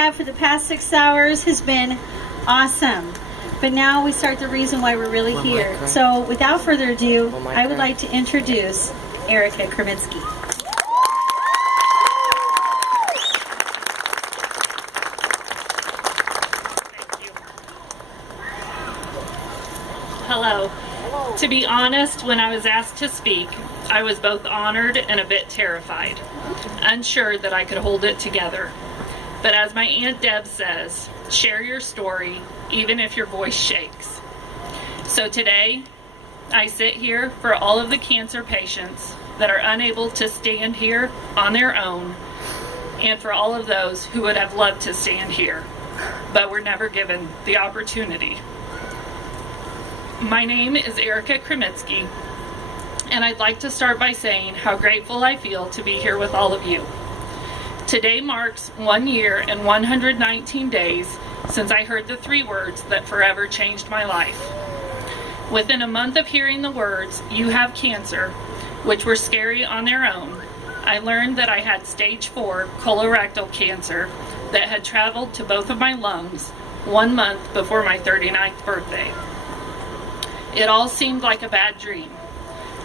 had for the past 6 hours has been awesome. But now we start the reason why we're really here. So without further ado, I would like to introduce Erica Kremitzki. Hello. To be honest, when I was asked to speak, I was both honored and a bit terrified, unsure that I could hold it together. But as my Aunt Deb says, share your story, even if your voice shakes. So today, I sit here for all of the cancer patients that are unable to stand here on their own, and for all of those who would have loved to stand here, but were never given the opportunity. My name is Erica Kremitzki, and I'd like to start by saying how grateful I feel to be here with all of you. Today marks 1 year and 119 days since I heard the 3 words that forever changed my life. Within a month of hearing the words, "You have cancer," which were scary on their own, I learned that I had stage 4 colorectal cancer that had traveled to both of my lungs 1 month before my 39th birthday. It all seemed like a bad dream.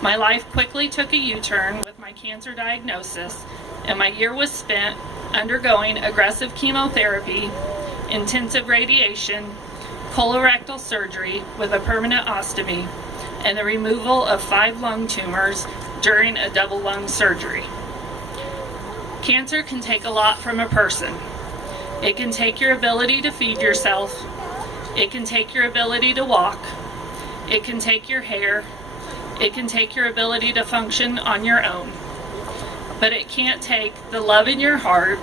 My life quickly took a U-turn with my cancer diagnosis, and my year was spent undergoing aggressive chemotherapy, intensive radiation, colorectal surgery with a permanent ostomy, and the removal of 5 lung tumors during a double lung surgery. Cancer can take a lot from a person. It can take your ability to feed yourself. It can take your ability to walk. It can take your hair. It can take your ability to function on your own. But it can't take the love in your heart,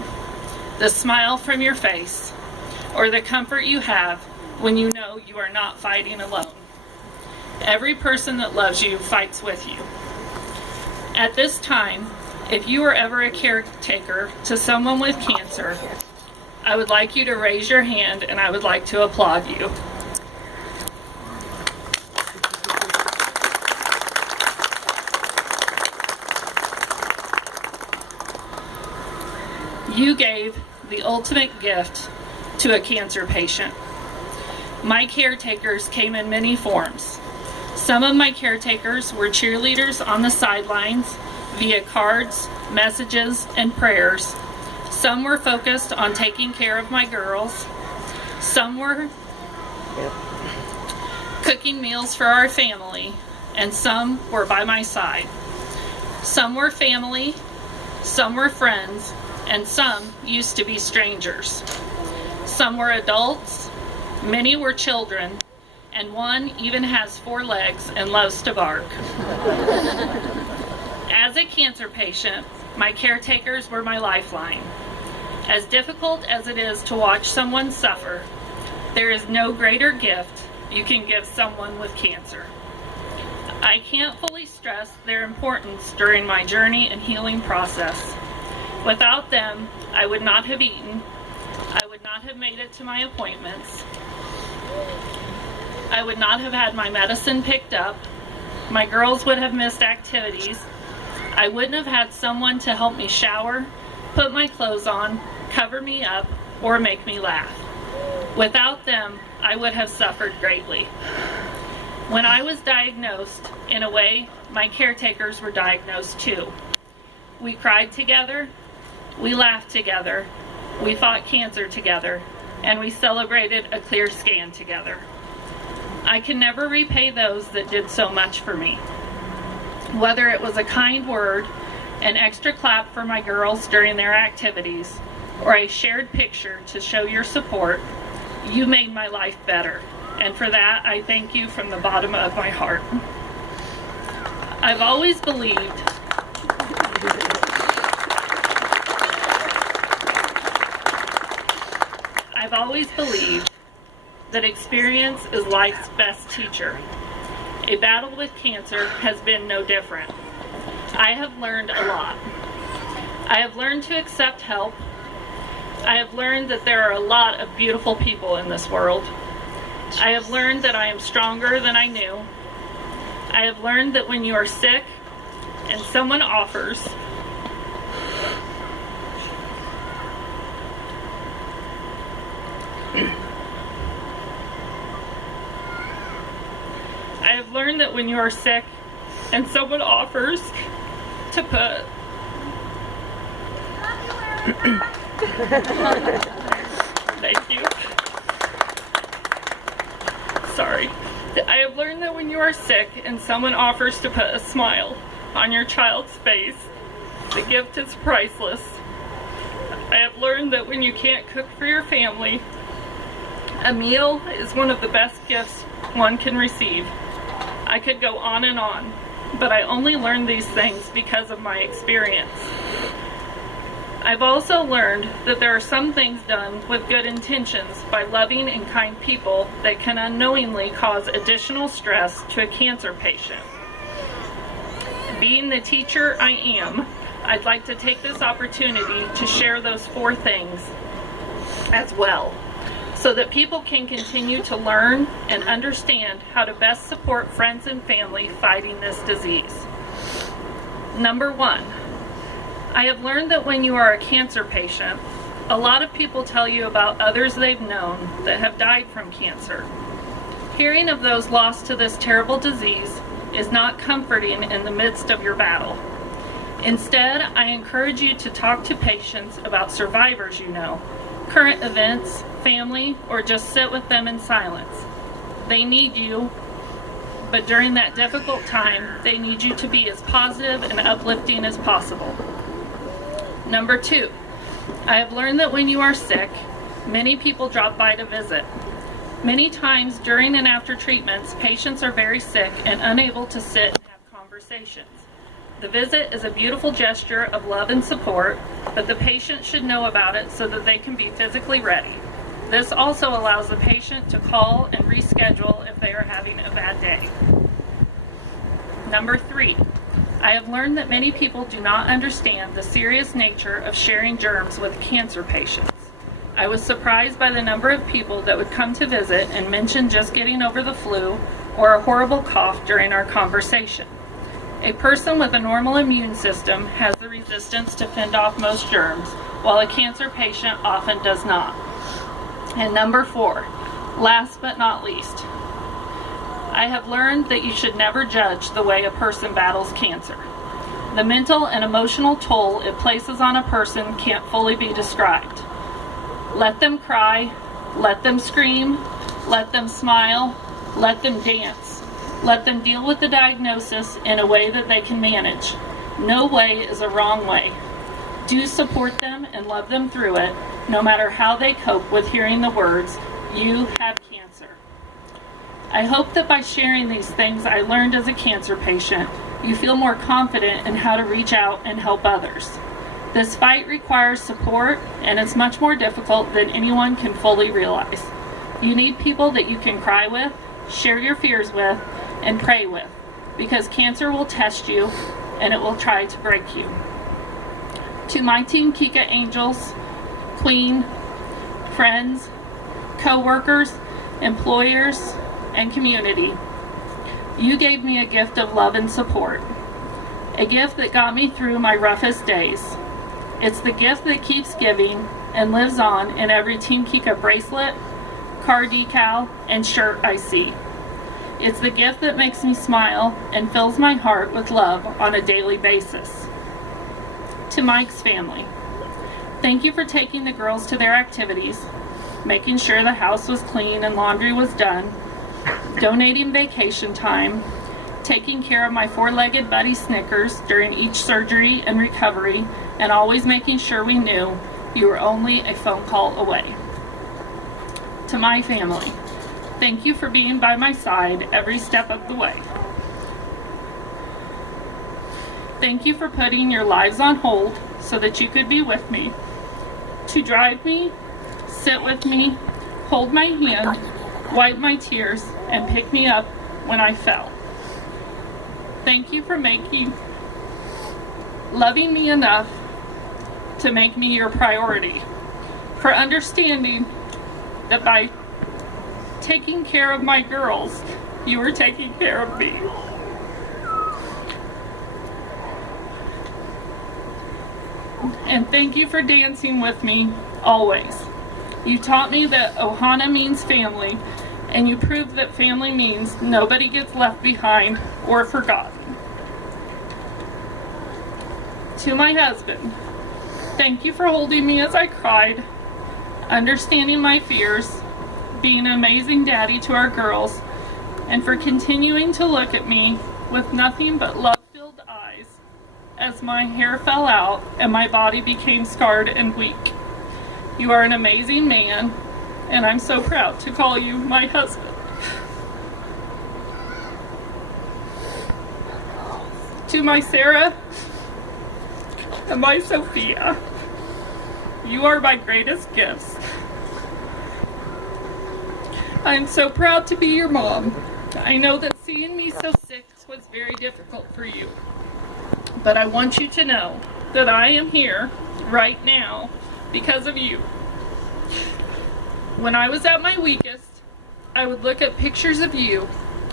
the smile from your face, or the comfort you have when you know you are not fighting alone. Every person that loves you fights with you. At this time, if you were ever a caretaker to someone with cancer, I would like you to raise your hand and I would like to applaud you. You gave the ultimate gift to a cancer patient. My caretakers came in many forms. Some of my caretakers were cheerleaders on the sidelines via cards, messages, and prayers. Some were focused on taking care of my girls. Some were cooking meals for our family, and some were by my side. Some were family, some were friends, and some used to be strangers. Some were adults, many were children, and one even has 4 legs and loves to bark. As a cancer patient, my caretakers were my lifeline. As difficult as it is to watch someone suffer, there is no greater gift you can give someone with cancer. I can't fully stress their importance during my journey and healing process. Without them, I would not have eaten. I would not have made it to my appointments. I would not have had my medicine picked up. My girls would have missed activities. I wouldn't have had someone to help me shower, put my clothes on, cover me up, or make me laugh. Without them, I would have suffered greatly. When I was diagnosed, in a way, my caretakers were diagnosed too. We cried together. We laughed together, we fought cancer together, and we celebrated a clear scan together. I can never repay those that did so much for me. Whether it was a kind word, an extra clap for my girls during their activities, or a shared picture to show your support, you made my life better. And for that, I thank you from the bottom of my heart. I've always believed that experience is life's best teacher. A battle with cancer has been no different. I have learned a lot. I have learned to accept help. I have learned that there are a lot of beautiful people in this world. I have learned that I am stronger than I knew. I have learned that when you are sick and someone offers have learned that when you are sick and someone offers to put thank you. Sorry. I have learned that when you are sick and someone offers to put a smile on your child's face, the gift is priceless. I have learned that when you can't cook for your family, a meal is one of the best gifts one can receive. I could go on, but I only learned these things because of my experience. I've also learned that there are some things done with good intentions by loving and kind people that can unknowingly cause additional stress to a cancer patient. Being the teacher I am, I'd like to take this opportunity to share those 4 things as well, so that people can continue to learn and understand how to best support friends and family fighting this disease. Number 1, I have learned that when you are a cancer patient, a lot of people tell you about others they've known that have died from cancer. Hearing of those lost to this terrible disease is not comforting in the midst of your battle. Instead, I encourage you to talk to patients about survivors you know, current events, family, or just sit with them in silence. They need you, but during that difficult time, they need you to be as positive and uplifting as possible. Number 2, I have learned that when you are sick, many people drop by to visit. Many times during and after treatments, patients are very sick and unable to sit and have conversations. The visit is a beautiful gesture of love and support, but the patient should know about it so that they can be physically ready. This also allows the patient to call and reschedule if they are having a bad day. Number 3, I have learned that many people do not understand the serious nature of sharing germs with cancer patients. I was surprised by the number of people that would come to visit and mention just getting over the flu or a horrible cough during our conversation. A person with a normal immune system has the resistance to fend off most germs, while a cancer patient often does not. And number 4, last but not least, I have learned that you should never judge the way a person battles cancer. The mental and emotional toll it places on a person can't fully be described. Let them cry, let them scream, let them smile, let them dance. Let them deal with the diagnosis in a way that they can manage. No way is a wrong way. Do support them and love them through it, no matter how they cope with hearing the words, "You have cancer." I hope that by sharing these things I learned as a cancer patient, you feel more confident in how to reach out and help others. This fight requires support, and it's much more difficult than anyone can fully realize. You need people that you can cry with, share your fears with, and pray with, because cancer will test you and it will try to break you. To my Team Kika Angels, Queen, friends, co-workers, employers, and community, you gave me a gift of love and support, a gift that got me through my roughest days. It's the gift that keeps giving and lives on in every Team Kika bracelet, car decal, and shirt I see. It's the gift that makes me smile and fills my heart with love on a daily basis. To Mike's family, thank you for taking the girls to their activities, making sure the house was clean and laundry was done, donating vacation time, taking care of my 4-legged buddy Snickers during each surgery and recovery, and always making sure we knew you were only a phone call away. To my family, thank you for being by my side every step of the way. Thank you for putting your lives on hold so that you could be with me, to drive me, sit with me, hold my hand, wipe my tears, and pick me up when I fell. Thank you for loving me enough to make me your priority, for understanding that by taking care of my girls, you were taking care of me. And thank you for dancing with me always. You taught me that Ohana means family, and you proved that family means nobody gets left behind or forgotten. To my husband, thank you for holding me as I cried, understanding my fears, being an amazing daddy to our girls, and for continuing to look at me with nothing but love-filled eyes as my hair fell out and my body became scarred and weak. You are an amazing man, and I'm so proud to call you my husband. To my Sarah and my Sophia, you are my greatest gifts. I am so proud to be your mom. I know that seeing me so sick was very difficult for you, but I want you to know that I am here right now because of you. When I was at my weakest, I would look at pictures of you,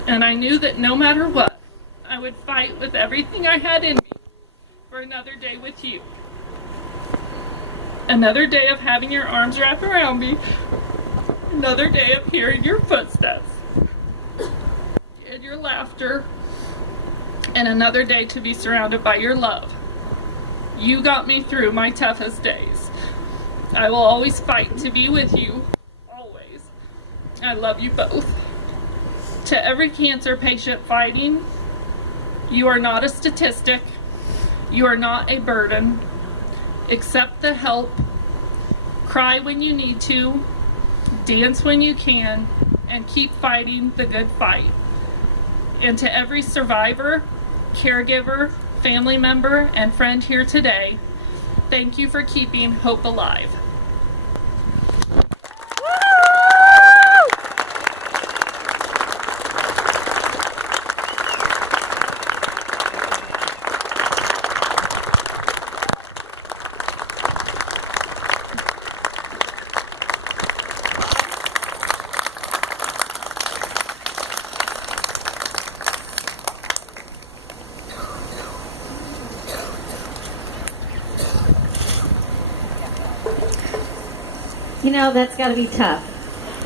and I knew that no matter what, I would fight with everything I had in me for another day with you. Another day of having your arms wrapped around me. Another day of hearing your footsteps and your laughter. And another day to be surrounded by your love. You got me through my toughest days. I will always fight to be with you. Always. I love you both. To every cancer patient fighting, you are not a statistic. You are not a burden. Accept the help. Cry when you need to. Dance when you can. And keep fighting the good fight. And to every survivor, caregiver, family member, and friend here today, thank you for keeping hope alive. You know, that's got to be tough.